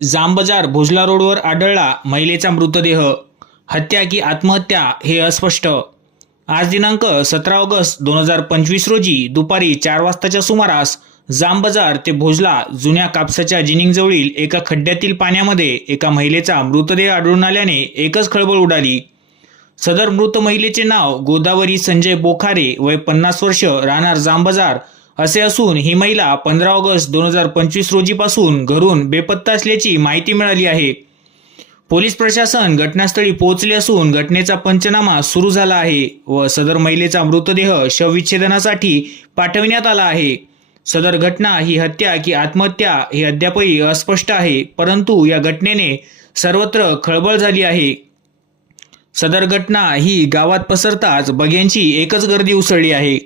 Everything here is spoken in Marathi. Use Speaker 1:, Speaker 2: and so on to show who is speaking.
Speaker 1: जामबजार भोजला रोडवर आढळला महिलेचा मृतदेह. हत्या की आत्महत्या हे अस्पष्ट. आज दिनांक सतरा ऑगस्ट दोन हजार पंचवीस रोजी दुपारी चार वाजताच्या सुमारास जामबजार ते भोजला जुन्या कापसाच्या जिनिंगजवळील एका खड्ड्यातील पाण्यामध्ये एका महिलेचा मृतदेह आढळून आल्याने एकच खळबळ उडाली. सदर मृत महिलेचे नाव गोदावरी संजय बोखारे वय पन्नास वर्ष राहणार जांबजार असे असून ही महिला पंधरा ऑगस्ट दोन हजार पंचवीस रोजीपासून घरून बेपत्ता असल्याची माहिती मिळाली आहे. पोलीस प्रशासन घटनास्थळी पोहोचले असून घटनेचा पंचनामा सुरू झाला आहे व सदर महिलेचा मृतदेह शवविच्छेदनासाठी पाठविण्यात आला आहे. सदर घटना ही हत्या की आत्महत्या हे अद्यापही अस्पष्ट आहे परंतु या घटनेने सर्वत्र खळबळ झाली आहे. सदर घटना ही गावात पसरताच बघ्यांची एकच गर्दी उसळली आहे.